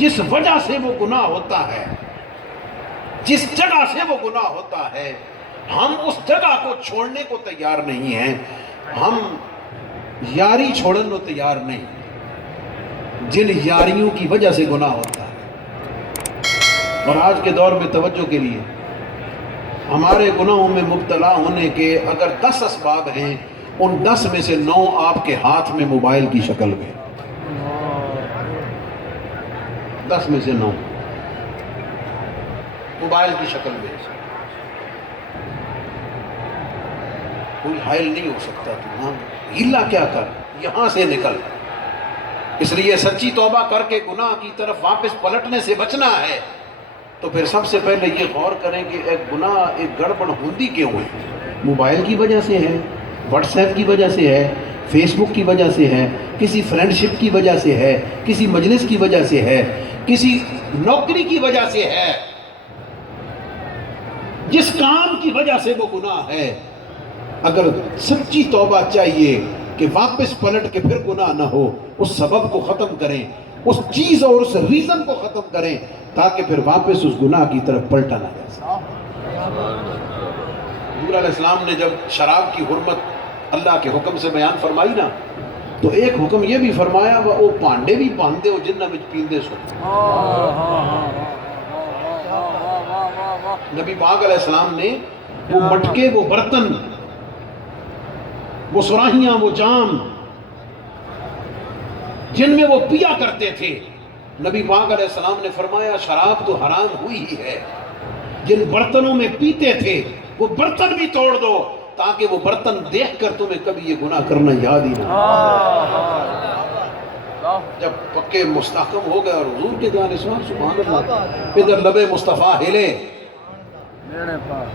جس وجہ سے وہ گناہ ہوتا ہے، جس جگہ سے وہ گناہ ہوتا ہے، ہم اس جگہ کو چھوڑنے کو تیار نہیں ہیں. ہم یاری چھوڑنے کو تیار نہیں جن یاریوں کی وجہ سے گناہ ہوتا ہے. اور آج کے دور میں توجہ کے لیے، ہمارے گناہوں میں مبتلا ہونے کے اگر 10 اسباب ہیں، ان 10 میں سے 9 آپ کے ہاتھ میں موبائل کی شکل میں. 10 میں سے 9 موبائل کی شکل میں. کوئی حائل نہیں ہو سکتا. تو ہاں ہلا کیا کر، یہاں سے نکل. اس لیے سچی توبہ کر کے گناہ کی طرف واپس پلٹنے سے بچنا ہے تو پھر سب سے پہلے یہ غور کریں کہ ایک گناہ، ایک گڑبڑ ہوندی کیوں ہے. موبائل کی وجہ سے ہے، واٹس ایپ کی وجہ سے ہے، فیس بک کی وجہ سے ہے، کسی فرینڈ شپ کی وجہ سے ہے، کسی مجلس کی وجہ سے ہے، کسی نوکری کی وجہ سے ہے. جس کام کی وجہ سے وہ گناہ ہے، اگر سچی توبہ چاہیے کہ واپس پلٹ کے پھر گناہ نہ ہو، اس سبب کو ختم کریں، اس چیز اور اس ریزن کو ختم کریں تاکہ پھر واپس اس گناہ کی طرف پلٹا نہ جا سکے. حضور علیہ السلام نے جب شراب کی حرمت اللہ کے حکم سے بیان فرمائی نا، تو ایک حکم یہ بھی فرمایا وہ پانڈے بھی باندھے ہو جنہ وچ پیندے سو. نبی پاک علیہ السلام نے وہ مٹکے، وہ برتن، وہ سراہیاں، وہ جام جن میں وہ پیا کرتے تھے، نبی پاک علیہ السلام نے فرمایا شراب تو حرام ہوئی ہی ہے، جن برتنوں میں پیتے تھے وہ برتن بھی توڑ دو تاکہ وہ برتن دیکھ کر تمہیں کبھی یہ گناہ کرنا یاد ہی نہ. جب پکے مستحکم ہو گئے اور حضور کے جانے سبحان اللہ، ادھر لبے مصطفیٰ ہلے،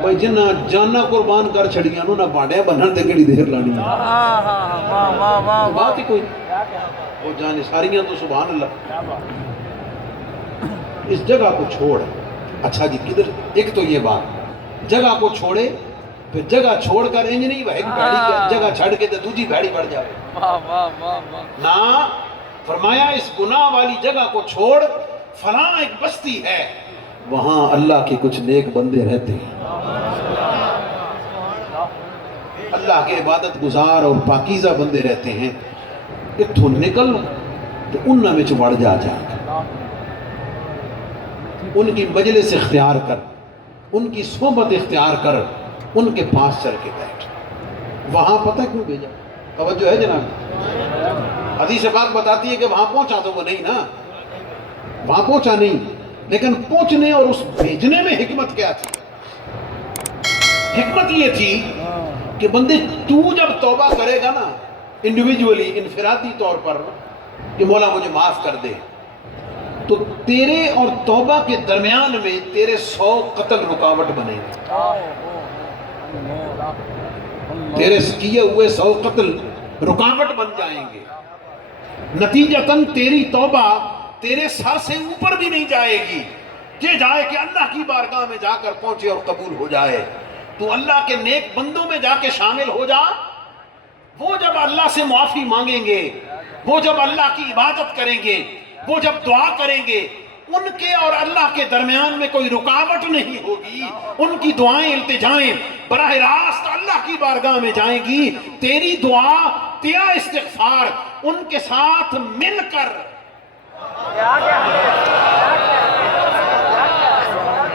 بھائی جنہ جانا قربان کر چھڑیاں نو نہ بانڈے بنن تے کڑی دیر لانی بات ہی کوئی وہ جانے ساریاں تو سبحان اللہ. اس جگہ کو چھوڑ. اچھا جی کدھر، ایک تو یہ بات جگہ کو چھوڑے، پھر جگہ چھوڑ کر انج نہیں وہ ایک بھیڑی جگہ چھڑ کے تے دوسری بھیڑی بڑھ جائے نہ. فرمایا اس گناہ والی جگہ کو چھوڑ، فلاں ایک بستی ہے وہاں اللہ کے کچھ نیک بندے رہتے ہیں، اللہ کے عبادت گزار اور پاکیزہ بندے رہتے ہیں. اتھوں نکل تو انہاں وچ وڑ جا ان کی مجلس اختیار کر، ان کی صحبت اختیار کر، ان کے پاس چل کے بیٹھ. وہاں پتہ کیوں بھیجا؟ توجہ ہے جناب؟ حدیث پاک بتاتی ہے کہ وہاں پہنچا تو وہ نہیں نا، وہاں پہنچا نہیں، لیکن پہنچنے اور اس بھیجنے میں حکمت کیا تھی؟ حکمت یہ تھی کہ بندے تو جب توبہ کرے گا نا انڈیویجولی، انفرادی طور پر کہ مولا مجھے معاف کر دے، تو تیرے اور توبہ کے درمیان میں تیرے 100 قتل رکاوٹ بنے گے. تیرے کیے ہوئے 100 قتل رکاوٹ بن جائیں گے. نتیجتاً تیری توبہ تیرے سر سے اوپر بھی نہیں جائے گی، یہ جائے کہ اللہ کی بارگاہ میں جا کر پہنچے اور قبول ہو جائے. تو اللہ کے نیک بندوں میں جا کے شامل ہو جا. وہ جب اللہ سے معافی مانگیں گے، وہ جب اللہ کی عبادت کریں گے، وہ جب دعا کریں گے، ان کے اور اللہ کے درمیان میں کوئی رکاوٹ نہیں ہوگی. ان کی دعائیں، التجائیں براہ راست اللہ کی بارگاہ میں جائیں گی. تیری دعا، تیرا استغفار ان کے ساتھ مل کر،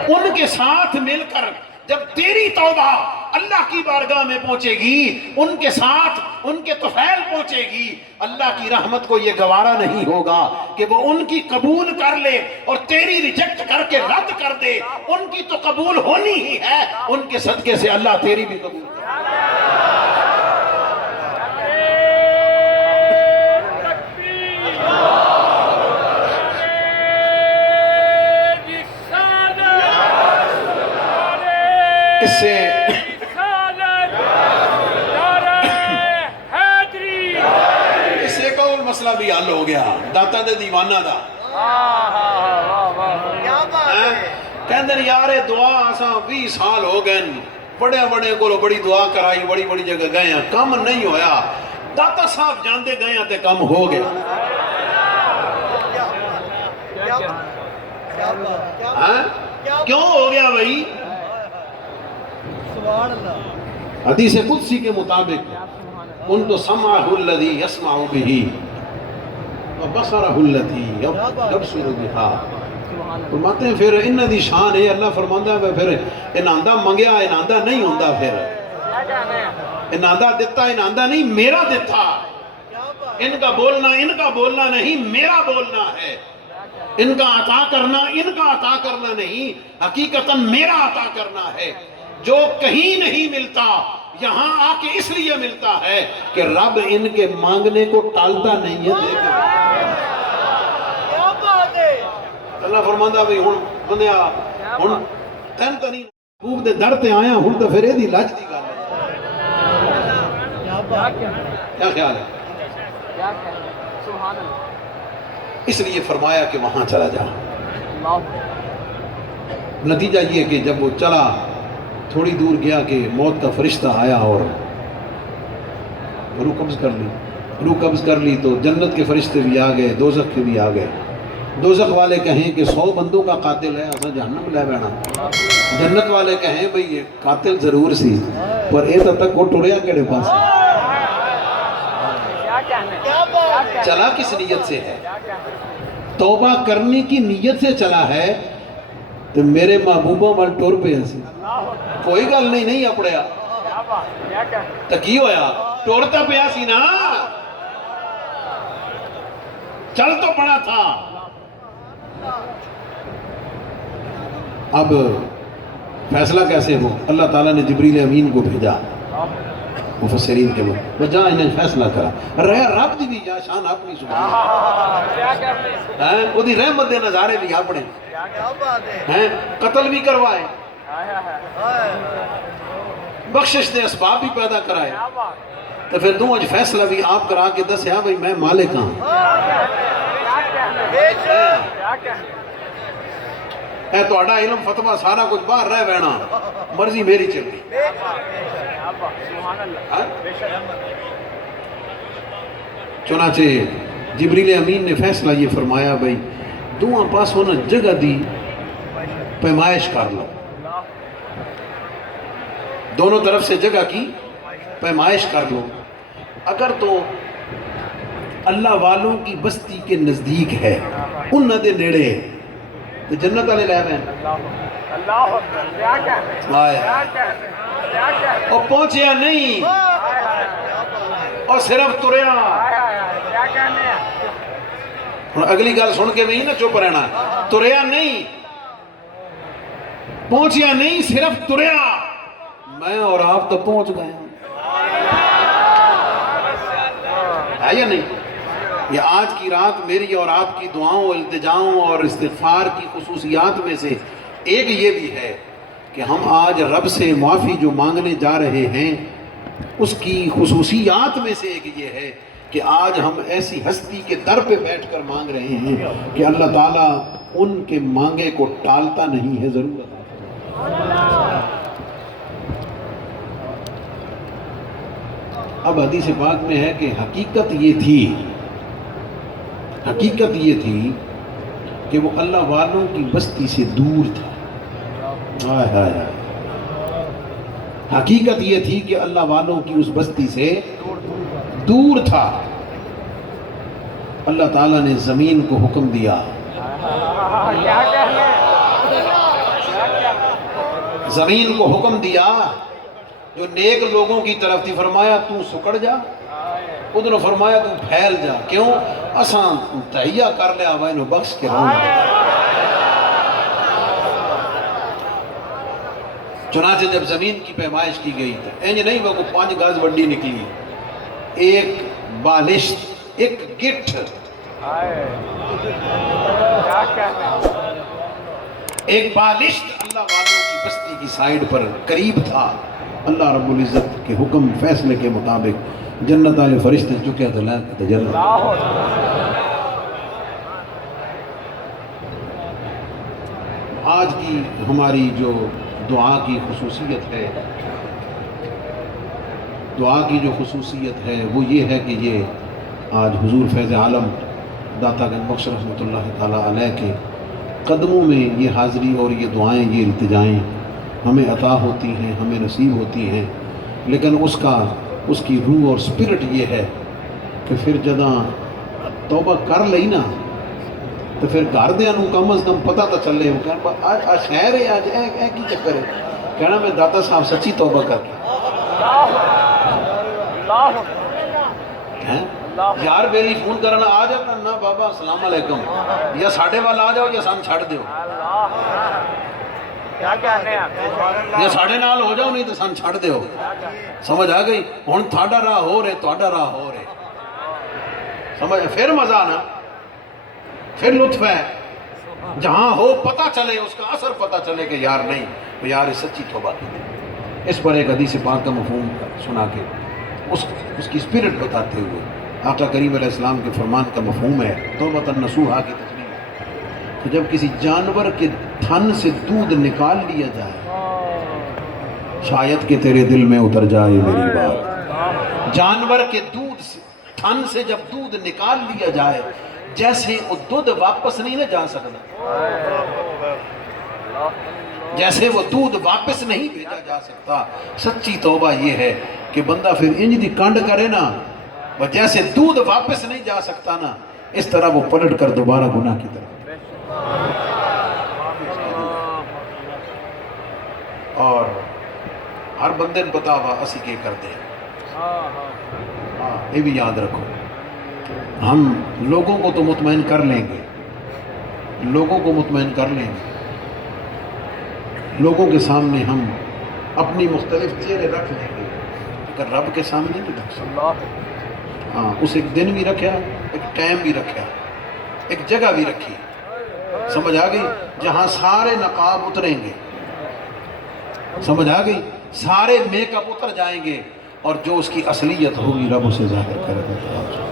ان کے ساتھ مل کر جب تیری توبہ اللہ کی بارگاہ میں پہنچے گی، ان کے ساتھ ان کے طفیل پہنچے گی. اللہ کی رحمت کو یہ گوارا نہیں ہوگا کہ وہ ان کی قبول کر لے اور تیری ریجیکٹ کر کے رد کر دے. ان کی تو قبول ہونی ہی ہے، ان کے صدقے سے اللہ تیری بھی قبول کرے. اس سے ایک اور مسئلہ بھی حل ہو گیا داتا دے دیوانہ دا. کہندے یار دعا آساں 20 سال ہو گئے، بڑے بڑے کو بڑی دعا کرائی، بڑی بڑی جگہ گئے ہیں، کم نہیں ہویا. داتا صاحب جاندے گئے ہیں تے کم ہو گیا. ہاں کیوں ہو گیا بھائی؟ حدیث قدسی کے مطابق ان تو سمعہ الذی یسمع بہ وبصرہ الذی یبصر بہا، فرماتے ہیں پھر انہ دی شان ہے، اللہ فرماندہ ہے پھر انہاندہ منگیا انہاندہ نہیں ہوندہ، پھر انہاندہ دیتا انہاندہ نہیں، میرا دیتا، ان کا بولنا نہیں، میرا بولنا ہے، ان کا عطا کرنا نہیں، حقیقتاً میرا عطا کرنا ہے، جو کہیں نہیں ملتا یہاں آ کے اس لیے ملتا ہے کہ رب ان کے مانگنے کو ٹالتا نہیں ہے۔ اللہ فرماندہ بھی ہن بندیا ہن تین تنی خوب دے در تے آیا ہن تو پھر یہ دی لاج دی گل ہے، کیا خیال ہے؟ اس لیے فرمایا کہ وہاں چلا جا۔ نتیجہ یہ کہ جب وہ چلا تھوڑی دور گیا کہ موت کا فرشتہ آیا اور روح قبض کر لی تو جنت کے فرشتے بھی آ گئے، دوزخ کے بھی آ گئے۔ دوزخ والے کہیں کہ 100 بندوں کا قاتل ہے، اسا جہنم لے بینا۔ جنت والے کہیں بھئی یہ قاتل ضرور سی پر اے تک کو ٹریا کیڑے پاس، چلا کس نیت سے ہے؟ توبہ کرنے کی نیت سے چلا ہے تو میرے محبوبوں مل ٹور پہ ہنسی، کوئی گل نہیں اپڑیا تو کی ہویا، ٹورتا پہ ہنسی نا، چل تو پڑا تھا۔ اب فیصلہ کیسے ہو؟ اللہ تعالیٰ نے جبریل امین کو بھیجا مفسرین کے بعد وہ جہاں انہیں فیصلہ کرا رب دی بھی جا شان اپنی سبحان وہ دی رحمت دے نظارے بھی اپنے قتل بھی کروائے، بخشش دے اسباب بھی پیدا کرائے، تو پھر دوں اج فیصلہ بھی آپ کرا کے دس ہے بھئی میں مالک ہوں، اے تو اڈا علم فتوہ سارا کچھ باہر رہ بینا، مرضی میری چل گئی۔ چنانچہ جبریل امین نے فیصلہ یہ فرمایا بھئی دعا پاس ہونا جگہ دی پیمائش کر لو، دونوں طرف سے جگہ کی پیمائش کر لو، اگر تو اللہ والوں کی بستی کے نزدیک ہے ان نہ دے نیڑے تو جنت والے لے میں اور پہنچیا نہیں اور صرف تریا۔ اگلی گل سن کے نہیں نا چپ رہنا، تریا نہیں، پہنچیا نہیں، صرف تریا، میں اور آپ تو پہنچ گئے ہیں، ہے یا نہیں؟ یہ آج کی رات میری اور آپ کی دعاؤں التجاؤں اور استغفار کی خصوصیات میں سے ایک یہ بھی ہے کہ ہم آج رب سے معافی جو مانگنے جا رہے ہیں اس کی خصوصیات میں سے ایک یہ ہے کہ آج ہم ایسی ہستی کے در پہ بیٹھ کر مانگ رہے ہیں کہ اللہ تعالیٰ ان کے مانگے کو ٹالتا نہیں ہے، ضرورت اب حدیث پاک میں ہے کہ حقیقت یہ تھی کہ وہ اللہ والوں کی بستی سے دور تھا، حقیقت یہ تھی کہ اللہ والوں کی اس بستی سے دور تھا۔ اللہ تعالیٰ نے زمین کو حکم دیا، زمین کو حکم دیا جو نیک لوگوں کی طرف تھی، فرمایا تو سکڑ جا، ادھر فرمایا تو پھیل جا، کیوں؟ اساں تہیہ کر لیا ہوا انہوں بخش کے رہوں۔ چنانچہ جب زمین کی پیمائش کی گئی تھی اینج نہیں وہ 5 گز بڑی نکلی، ایک بالشت، ایک گٹھ، ایک بالشت اللہ والوں کی بستی کی سائیڈ پر قریب تھا۔ اللہ رب العزت کے حکم فیصلے کے مطابق جنت والے فرشتے چکے تجربہ۔ آج کی ہماری جو دعا کی خصوصیت ہے، دعا کی جو خصوصیت ہے وہ یہ ہے کہ یہ آج حضور فیض عالم داتا گنج بخش رحمۃ اللہ تعالیٰ علیہ کے قدموں میں یہ حاضری اور یہ دعائیں، یہ التجائیں ہمیں عطا ہوتی ہیں، ہمیں نصیب ہوتی ہیں، لیکن اس کی روح اور سپرٹ یہ ہے کہ پھر جداں توبہ کر لئی نا تو پھر گھر دیاں نوں کم از کم پتہ تو چلے ہو کہ آج خیر ہے، آج اے کی چکر ہے، کہنا میں داتا صاحب سچی توبہ کر ہیں یار میری فون کرنا آ جاتا نا بابا السلام علیکم، یا ساڑھے والا آ جاؤ یا سان چھڑ دیو، یا ساڑھے نال ہو جاؤ نہیں تو سان چھڑ دیو، سمجھ آ گئی؟ ہن تھاڑا راہ ہو رہے تھاڑا راہ ہو رہے، سمجھ پھر مزہ آنا، پھر لطف ہے، جہاں ہو پتہ چلے، اس کا اثر پتہ چلے کہ یار نہیں یار اس سچی توبہ کی۔ اس پر ایک حدیث پاک کا مفہوم سنا کے اس کی سپرٹ بتاتے ہوئے آقا کریم علیہ السلام کے فرمان کا مفہوم ہے توبۃ النصوحہ کی تشریح، کہ جب کسی جانور کے تھن سے دودھ نکال لیا جائے، شاید کہ تیرے دل میں اتر جائے میری بات، جانور کے تھن سے جب دودھ نکال لیا جائے، جیسے وہ دودھ واپس نہیں نہ جا سکتا، جیسے وہ دودھ واپس نہیں بھیجا جا سکتا، سچی توبہ یہ ہے کہ بندہ پھر انج دی کانڈ کرے نا، جیسے دودھ واپس نہیں جا سکتا نا، اس طرح وہ پلٹ کر دوبارہ گناہ کی طرف۔ اور ہر بندے نے پتا ہوا اسی کے کر دیں، یہ بھی یاد رکھو، ہم لوگوں کو تو مطمئن کر لیں گے، لوگوں کو مطمئن کر لیں گے، لوگوں کے سامنے ہم اپنی مختلف چہرے رکھ لیں گے، اگر رب کے سامنے نہیں رکھ سکتے۔ ہاں، اس ایک دن بھی رکھا، ایک ٹائم بھی رکھا، ایک جگہ بھی رکھی، سمجھ آ گئی؟ جہاں سارے نقاب اتریں گے، سمجھ آ گئی؟ سارے میک اپ اتر جائیں گے، اور جو اس کی اصلیت ہوگی رب اسے ظاہر کر دیتا ہے۔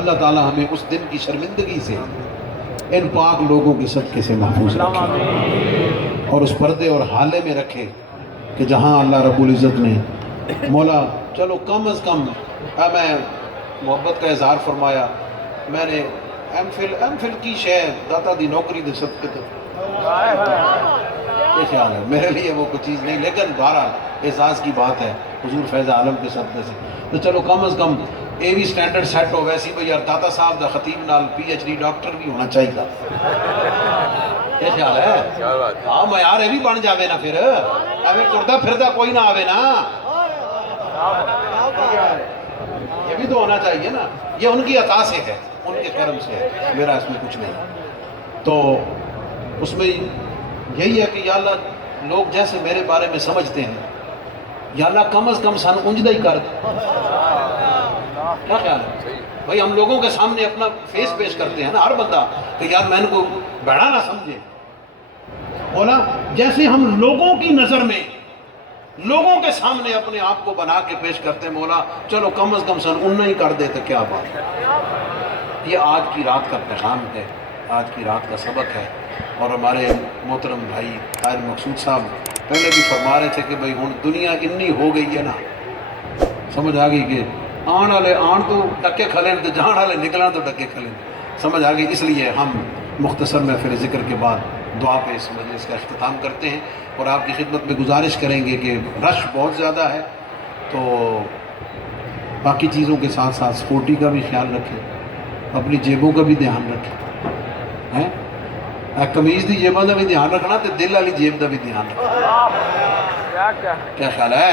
اللہ تعالیٰ ہمیں اس دن کی شرمندگی سے ان پاک لوگوں کے صدقے سے محفوظ رکھے، اور اس پردے اور حالے میں رکھے کہ جہاں اللہ رب العزت نے مولا چلو کم از کم میں محبت کا اظہار فرمایا، میں نے ایم فل کی شے داتا دی نوکری دے صدقے تو یہ خیال ہے میرے لیے وہ کوئی چیز نہیں، لیکن بہرحال اعزاز کی بات ہے حضور فیض عالم کے صدقے سے، تو چلو کم از کم یہ بھی سٹینڈرڈ سیٹ ہو ویسی بھئی یار داتا صاحب دا خطیب نال پی ایچ ڈی ڈاکٹر بھی ہونا چاہیے گا، یہ خیال ہے؟ ہاں میں یار یہ بھی بن جاوے نا، پھر ایویں ٹردا پھردا کوئی نہ آوے نا، یہ بھی تو ہونا چاہیے نا، یہ ان کی عطا سے ہے، ان کے کرم سے ہے، میرا اس میں کچھ نہیں۔ تو اس میں یہی ہے کہ یا اللہ لوگ جیسے میرے بارے میں سمجھتے ہیں، یا اللہ کم از کم سن انجدہ ہی کر دے، کیا خیال ہے بھائی؟ ہم لوگوں کے سامنے اپنا فیس پیش کرتے ہیں نا ہر بندہ کہ یار میں ان کو بڑا نہ سمجھے، بولا جیسے ہم لوگوں کی نظر میں لوگوں کے سامنے اپنے آپ کو بنا کے پیش کرتے ہیں، مولا چلو کم از کم سن انہی ہی کر دے تو کیا بات ہے۔ یہ آج کی رات کا پیغام ہے، آج کی رات کا سبق ہے، اور ہمارے محترم بھائی طاہر مقصود صاحب پہلے بھی فرما رہے تھے کہ بھئی ہن دنیا اتنی ہو گئی ہے نا، سمجھ آ گئی کہ آن والے آن تو ڈکے کھلیں تو جان والے نکلنا تو ڈکے کھلیں، سمجھ آ گئی؟ اس لیے ہم مختصر محفل ذکر کے بعد دعا پہ اس مجلس کا اختتام کرتے ہیں، اور آپ کی خدمت میں گزارش کریں گے کہ رش بہت زیادہ ہے، تو باقی چیزوں کے ساتھ ساتھ سپورٹی کا بھی خیال رکھیں، اپنی جیبوں کا بھی دھیان رکھیں، ہیں قمیض دی جیبوں کا بھی دھیان رکھنا، تو دل والی جیب کا بھی دھیان رکھنا، کیا خیال ہے؟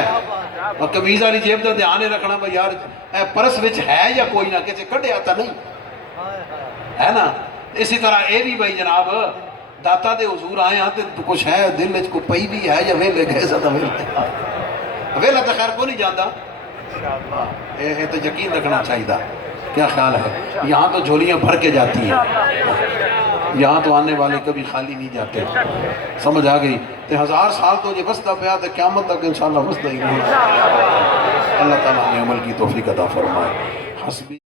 اور قمیض والی جیب کا دھیان رکھنا بھائی یار پرس وچ ہے یا کوئی نہ کسی کڈیا تا نہیں ہے نا۔ اسی طرح یہ بھی بھائی جناب داتا دے حضور آئے ہاں تو کچھ ہے دل وچ کو پئی بھی ہے یا ویلے گئے سا ویلا تو خیر کو نہیں جانا، یہ تو یقین رکھنا چاہیے، کیا خیال ہے؟ یہاں تو جھولیاں بھر کے جاتی ہیں، یہاں تو آنے والے کبھی خالی نہیں جاتے، سمجھ آ گئی؟ تو 1000 سال تو یہ وسطہ پہ آتے، قیامت تک انشاءاللہ وسطہ ہی رہے۔ اللہ تعالیٰ ہمیں عمل کی توفیق عطا فرمائے۔ حسبی